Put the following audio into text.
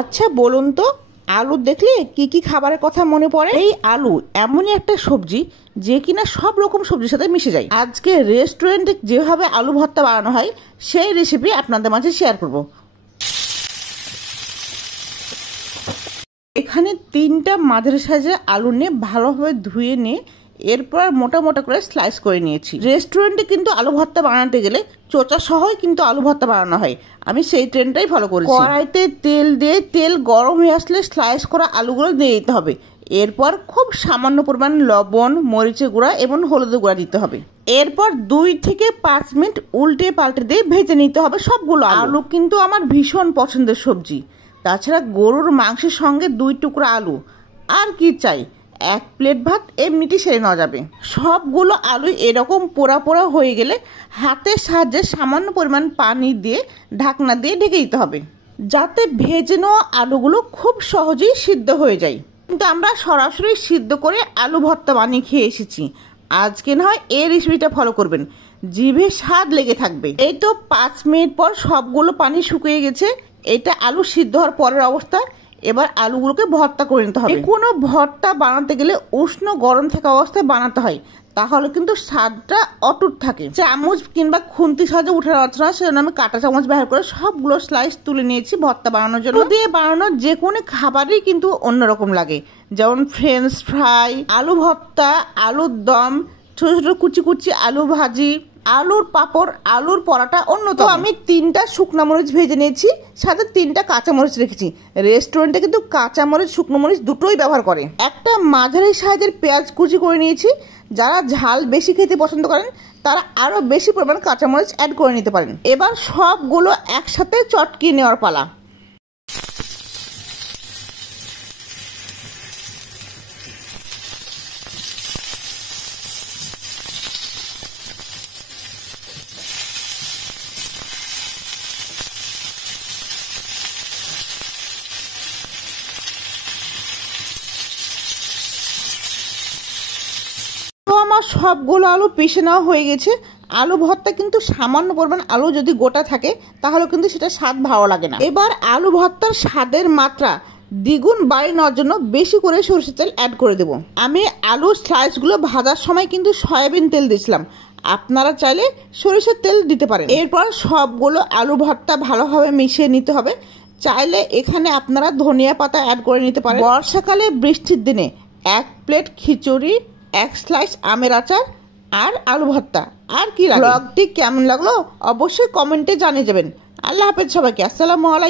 আচ্ছা বলুন তো, আলু দেখলে কি কি খাবারের কথা মনে পড়ে? এই আলু এমনই একটা সবজি যে কিনা সব রকম সবজির সাথে মিশে যায়। আজকে রেস্টুরেন্টে যেভাবে আলু ভর্তা বানানো হয় সেই রেসিপি আপনাদের মাঝে শেয়ার করব। এখানে 3টা মাঝারি সাইজের আলু নিয়ে ভালোভাবে ধুয়ে নিয়ে এরপর মোটা মোটা করে স্লাইস করে নিয়েছি। রেস্টুরেন্টে কিন্তু আলু ভর্তা বানাতে গেলে চোচা সহই কিন্তু আলু ভর্তা বানানো হয়, আমি সেই ট্রেন্ডটাই ফলো করেছি। কড়াইতে তেল দিয়ে তেল গরম হয়ে আসলে স্লাইস করা আলুগুলো দিয়ে দিতে হবে। এরপর খুব সামান্য পরিমাণ লবণ, মরিচের গুঁড়া এবং হলুদের গুঁড়া দিতে হবে। এরপর 2 থেকে 5 মিনিট উল্টে পাল্টে দিয়ে ভেজে নিতে হবে সবগুলো আলু। কিন্তু আমার ভীষণ পছন্দের সবজি। তাছাড়া গরুর মাংসের সঙ্গে 2 টুকরা আলু, আর কি চাই, 1 প্লেট ভাত এমনিটি সেরে নেওয়া যাবে। সবগুলো আলু এরকম পোড়া পোড়া হয়ে গেলে হাতের সাহায্যে সামান্য পরিমাণ পানি দিয়ে ঢাকনা দিয়ে ঢেকে দিতে হবে, যাতে ভেজে নেওয়া আলুগুলো খুব সহজেই সিদ্ধ হয়ে যায়। কিন্তু আমরা সরাসরি সিদ্ধ করে আলু ভর্তা বানিয়ে খেয়ে এসেছি, আজকে না হয় এই রেসিপিটা ফলো করবেন, জিভে স্বাদ লেগে থাকবে। এই তো 5 মিনিট পর সবগুলো পানি শুকিয়ে গেছে। এটা আলু সিদ্ধ হওয়ার পরের অবস্থা। এবার আলুগুলোকে ভর্তা করে নিতে হবে। কোনো ভর্তা বানাতে গেলে উষ্ণ গরম থাকা অবস্থায় বানাতে হয়, তাহলে কিন্তু স্বাদটা অটুট থাকে। চামচ কিংবা খুন্তি সাহায্যে উঠে যাচ্ছে না, সেজন্য আমি কাঁটা চামচ ব্যবহার করে সবগুলো স্লাইস তুলে নিয়েছি ভর্তা বানানোর জন্য। দিয়ে বানানো যে কোনো খাবারই কিন্তু অন্যরকম লাগে, যেমন ফ্রেঞ্চ ফ্রাই, আলু ভর্তা, আলুর দম, ছোট ছোট কুচি কুচি আলু ভাজি, আলুর পাঁপড়, আলুর পরাটা অন্যতম। আমি 3টা শুকনো মরিচ ভেজে নিয়েছি, সাথে 3টা কাঁচামরিচ রেখেছি। রেস্টুরেন্টে কিন্তু কাঁচামরিচ শুকনো মরিচ দুটোই ব্যবহার করে। একটা মাঝারি সাইজের পেঁয়াজ কুচি করে নিয়েছি। যারা ঝাল বেশি খেতে পছন্দ করেন তারা আরো বেশি পরিমাণ কাঁচামরিচ অ্যাড করে নিতে পারেন। এবার সবগুলো একসাথে চটকিয়ে নেওয়ার পালা। তো আমার সবগুলো আলু পিষে নেওয়া হয়ে গেছে। আলু ভর্তা কিন্তু সামান্য পরিমাণ আলু যদি গোটা থাকে তাহলে কিন্তু সেটা স্বাদ ভালো লাগে না। এবার আলু ভর্তার স্বাদের মাত্রা দ্বিগুণ বাড়িয়ে নেওয়ার জন্য বেশি করে সরষের তেল অ্যাড করে দেব। আমি আলু স্লাইসগুলো ভাজার সময় কিন্তু সয়াবিন তেল দিয়েছিলাম, আপনারা চাইলে সরিষার তেল দিতে পারেন। এরপর সবগুলো আলু ভর্তা ভালোভাবে মিশিয়ে নিতে হবে। চাইলে এখানে আপনারা ধনিয়া পাতা অ্যাড করে নিতে পারেন। বর্ষাকালে বৃষ্টির দিনে 1 প্লেট খিচুড়ি, 1 স্লাইস আমের আচার আর আলু ভর্তা, আর কি লাগে। ব্লগটি কেমন লাগলো অবশ্যই কমেন্টে জানিয়ে যাবেন। আল্লাহ হাফেজ সবাইকে। আসসালামু আলাইকুম।